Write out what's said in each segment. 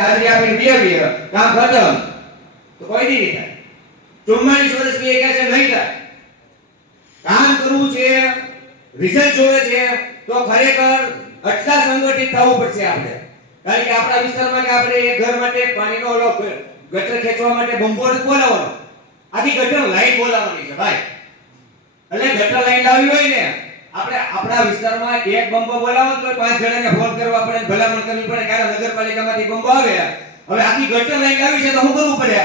હાજરી આપીને બિહેવિયર કામ ખતમ. તો કોઈ નહીં થાય. ચુમ્માલીસ વર્ષ બી કહે છે, નહીં થાય. કામ કરવું છે રિઝલ્ટ જોવે છે, તો ખરેખર આટલા સંગઠિત થવું પડશે આપણે. કારણ કે આપણા વિસ્તારમાં કે આપણે એક ઘર માટે પાણીનો ઓલો ગટર ખેંચવા માટે બંબો બોલાવવાનો. આખી ગટર લાઈન બોલાવવાની છે, ભાઈ. એટલે ગટર લાઈન લાવી હોય ને આપણે આપણા વિસ્તારમાં એક બંબો બોલાવો તો પાંચ જણાને ફોન કરવા પડે ભલામણ કરવી પડે કારણ નગરપાલિકામાંથી બંબો આવે. હવે આખી ગટર લાઈન આવી છે તો શું કરવું પડે?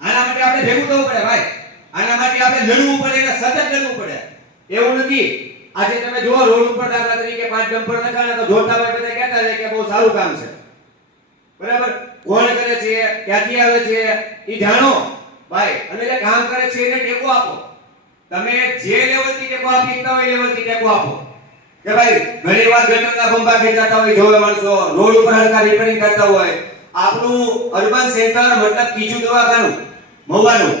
આના માટે આપણે ભેગું થવું પડે ભાઈ. આના માટે આપણે લડવું પડે અને સતત લડવું પડે. એવું નથી. આજે તમે જુઓ, રોડ ઉપર દાખલા તરીકે પાંચ ડમ્પર નખાણે તો જોતા હોય બધા કહેતા છે કે બહુ સારું કામ છે. બરાબર? કોણ કરે છે? ક્યાંથી આવે છે? એ જાણો. ભાઈ અને જે કામ કરે છે એને ટેકો આપો. તમે જે લેવલથી ટેકો આપી શકતા હોય લેવલથી ટેકો આપો. કે ભાઈ, ઘણી વાર ગટરના બંબા ખેંચાતા હોય, જોવે માણસો, રોડ ઉપર હલકા રિપેરિંગ કરતા હોય. આપણું અર્બન સેન્ટર મતલબ બીજું દવાખાનું, મહુવાનું.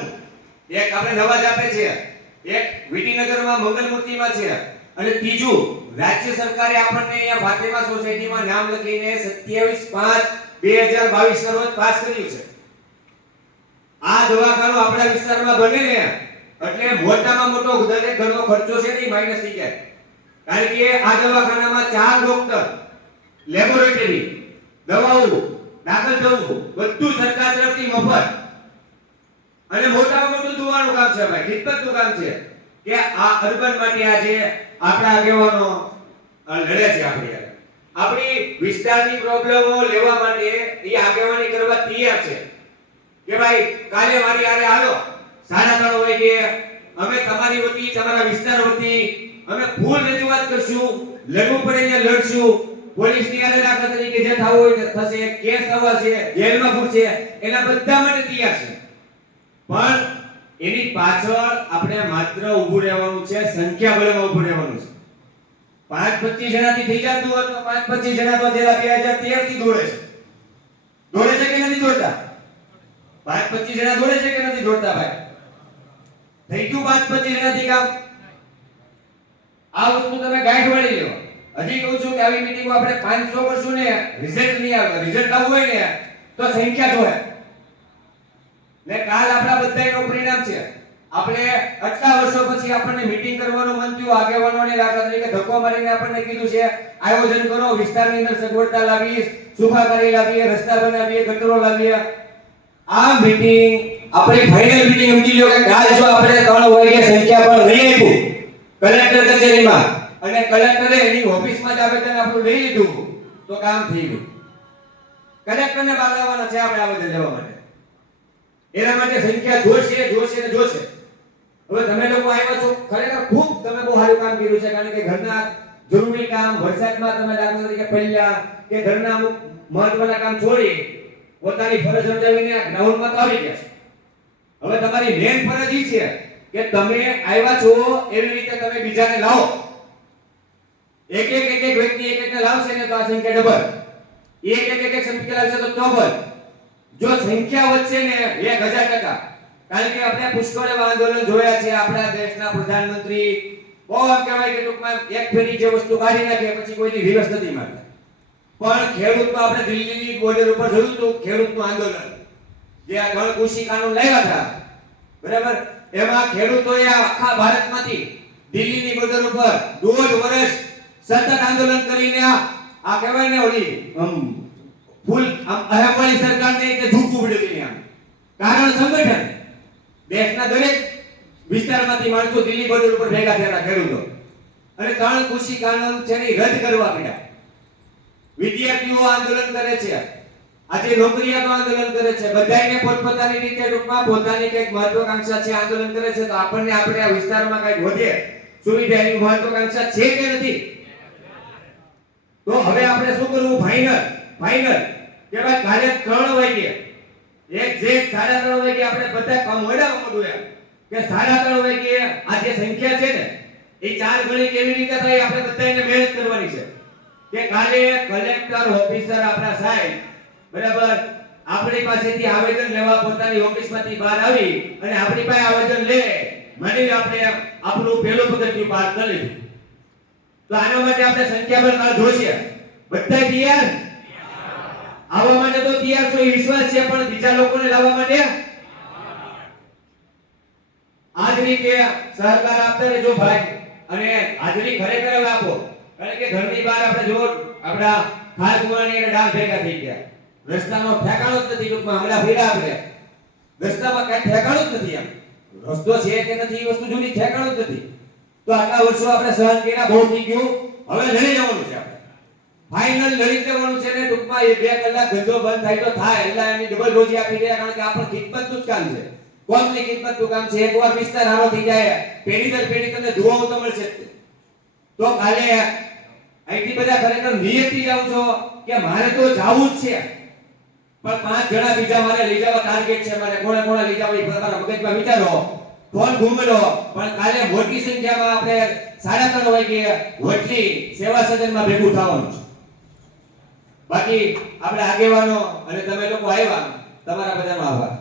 એક આપણે નવાજ આપે છે. એક વિટીનગરમાં મંગલમૂર્તિમાં છે. અને ત્રીજું, રાજ્ય સરકારે આપણને અહીંયા ફાતેમા સોસાયટીમાં નામ લખીને 27 5 2022 ના રોજ પાસ કર્યું છે. આ દવાખાનું આપણા વિસ્તારમાં બને ને એટલે મોટામાં મોટો દરેક ઘરનો ખર્ચો છે ને માઇનસ થઈ જાય. કારણ કે આ દવાખાનામાં ચાર ડોક્ટર લેબોરેટરી દવાઓ, દાખલ થવું, બધું સરકાર તરફથી મફત. અને મોટામાં મોટું દુવાનું કામ છે ભાઈ, ખિદમતનું કામ છે કે આ અર્બન માટે આજે આપણા આગેવાનો લડે છે આપણી આપણી વિસ્તારની પ્રોબ્લેમો લેવા માટે એ આગેવાની કરવા તૈયાર છે કે ભાઈ, કાલે મારી હારે હાલો સાડા હોય કે અમે તમારી વતી, તમારા વિસ્તાર વતી અમે ફૂલ રજૂઆત કરશું લડવું પડે ને લડશું. પોલીસની હારે દાખલા તરીકે જે થવું હોય થશે, કેસ થવા છે, જેલમાં પૂરશે એના બધા માટે તૈયાર છે. પણ એની પાછળ આપણે માત્ર ઊભું રહેવાનું છે, સંખ્યા બળમાં ઊભું રહેવાનું છે. પાંચ પચીસ જણાથી થઈ જતું હોય તો પાંચ પચીસ જણા તો જેલા બે હજાર તેરથી દોડે છે. દોડે છે કે નથી દોડતા? પાંચ પચીસ જણા દોડે છે કે નથી દોડતા ભાઈ? થઈ ગયું પાંચ પચીસ એનાથી કામ આ વસ્તુ તમે ગાંઠ વળી લો. હજી કહું છું કે આવી મીટિંગો આપણે 500 કરશું ને રિઝલ્ટ નહીં આવે. રિઝલ્ટ આવવું હોય ને, તો સંખ્યા જોવે ને કાલ આપણા બધાયનો પરિણામ છે. આપણે આટલા વર્ષો પછી આપણને મીટિંગ કરવાનું મન થયું, આગેવાનોને દાખલા તરીકે ધક્કો મારીને આપણને કીધું છે, આયોજન કરો, વિસ્તારની અંદર સગવડતા લાવીએ, સુખાકારી લાવીએ, રસ્તા બનાવીએ, ગટરો લાવીએ. આ મીટિંગ આપણી ફાઇનલ મીટિંગ સમજી લો કે કાલ જો આપણે ત્રણ વાગે સંખ્યા પર નહીં આપ્યું કલેક્ટર કચેરીમાં. અને કલેક્ટરે એની ઓફિસમાં જ આવેદન આપણું લઈ લીધું. તો કામ થઈ ગયું. કલેક્ટરને બાગાવવાના છે આપણે આવેદન લેવા માટે. એના માટે સંખ્યા જોશે જોશે ને જોશે. હવે તમે લોકો આવ્યા છો, ખરેખર ખૂબ તમે બહુ સારું કામ કર્યું છે, કારણ કે ઘરના જરૂરી કામ વરસાદમાં તમે દાખલા તરીકે પહેલા કે ઘરના અમુક મહત્વના કામ છોડી પોતાની ફરજ સમજાવીને ગ્રાઉન્ડમાં તો આવી ગયા છે. હવે તમારી મેન ફરજ એ છે કે તમે આવ્યા છો, એવી રીતે તમે બીજાને લાવો. એક એક એક એક વ્યક્તિ એક એકને લાવશે ને તો આ સંખ્યા ડબલ એક એક એક એક સંખ્યા લાવશે તો ડબલ જો સંખ્યા વધશે ને એક હજાર ટકા, કારણ કે આપણે પુષ્કળ એવા આંદોલન જોયા છે આપણા દેશના પ્રધાનમંત્રી. બહુ કહેવાય કે ટૂંકમાં એક ફેરી જે વસ્તુ કાઢી નાખે, પછી કોઈની રિવર્સ નથી મારતા. પણ ખેડૂતમાં આપણે દિલ્હીની બોર્ડર ઉપર જોયું હતું, ખેડૂતનું આંદોલન. જે આ ગણ કૃષિ કાનૂન લાવ્યા હતા. બરાબર? એમાં ખેડૂતોએ આખા ભારતમાંથી દિલ્હીની બોર્ડર ઉપર દોઢ વર્ષ સતત આંદોલન કરીને આ આ કહેવાય ને ઓલી ફૂલ, આમ અહેવાળી સરકારને કે ઝૂકવું પડ્યું ને આમ કારણ સંગઠન. દેશના દરેક વિસ્તારમાંથી માણસો દિલ્હી બોર્ડર ઉપર ભેગા થયા ખેડૂતો. અને ત્રણ કૃષિ કાનૂન છે રદ કરવા પડ્યા વિદ્યાર્થીઓ આંદોલન કરે છે. આજે નોકરીયાતો આંદોલન કરે છે. બધાયને પોતપોતાની રીતે ટૂંકમાં પોતાની કંઈક મહત્વાકાંક્ષા છે આંદોલન કરે છે. તો આપણને આપણે આ વિસ્તારમાં કંઈક વધે સુવિધાની મહત્વાકાંક્ષા છે કે નથી? તો હવે આપણે શું કરવું? ફાઇનલ ફાઇનલ કે ભાઈ કાલે ત્રણ વાગે એક જે સાડા ત્રણ વાગે આપણે બધા કામ વડાવવા મોડું એમ કે સાડા ત્રણ વાગે આ જે સંખ્યા છે ને, એ ચાર ગણી કેવી રીતે થાય? આપણે બધાને મહેનત કરવાની છે. કે કાલે કલેક્ટર ઓફિસર આપણા સાહેબ બરાબર? આપણી પાસેથી આવેદન લેવા પોતાની ઓફિસમાંથી બહાર આવી અને આપણી પાસે આવેદન લે. માની આપણે આપણું પહેલું પગથિયું પાર કરી લીધું. તો આના માટે આપણે સંખ્યાબળ કાળ જોશે. બધા તૈયાર? આવવા માટે તો તૈયાર છો વિશ્વાસ છે, પણ બીજા લોકોને લાવવા માટે? આજ રીતે સહકાર આપતા રહેજો ભાઈ. અને હાજરી ખરેખર આપો. કારણ કે ઘરની બહાર આપણે જો આપણા ખાસ ગુવાની અને ડાળ ભેગા થઈ ગયા. રસ્તાનો ઠેકાણો જ નથી, ટૂંકમાં હમણાં ફેરા આપણે. રસ્તામાં કઈ ઠેકાણો જ નથી એમ. રસ્તો છે કે નથી, એ વસ્તુ જૂની ઠેકાણો જ નથી. તો આટલા વર્ષો આપણે સહન કર્યા, બહુ થઈ ગયું. હવે લડી જવાનું છે આપણે. ફાઇનલ લડી જવાનું છે ને, ટૂંકમાં એ બે કલાક ધંધો બંધ થાય તો થાય. એટલે એની ડબલ રોજી આપી દે, કારણ કે આપણે નું જ કામ છે. કોમની ખિદમતનું કામ છે? એકવાર વિસ્તાર હારો થઈ જાય. પેઢી દર પેઢી તમને ધોવા તો મળશે. તો. કાલે અહીંથી બધા ખરેખર નિયતિ જાવ છો કે મારે તો જાવું જ છે. પણ પાંચ જણા બીજા મારે લઈ જવા ટાર્ગેટ છે, મારે કોણે કોણે લઈ જવા તમારા મગજમાં વિચારો, ફોન ઘૂમેલો, પણ કાલે મોટી સંખ્યામાં આપણે સાડા ત્રણ વાગે વટલી સેવા સદનમાં ભેગું થવાનું છે. બાકી આપણે આગેવાનો અને તમે લોકો આવ્યા, તમારા બધાનો આભાર.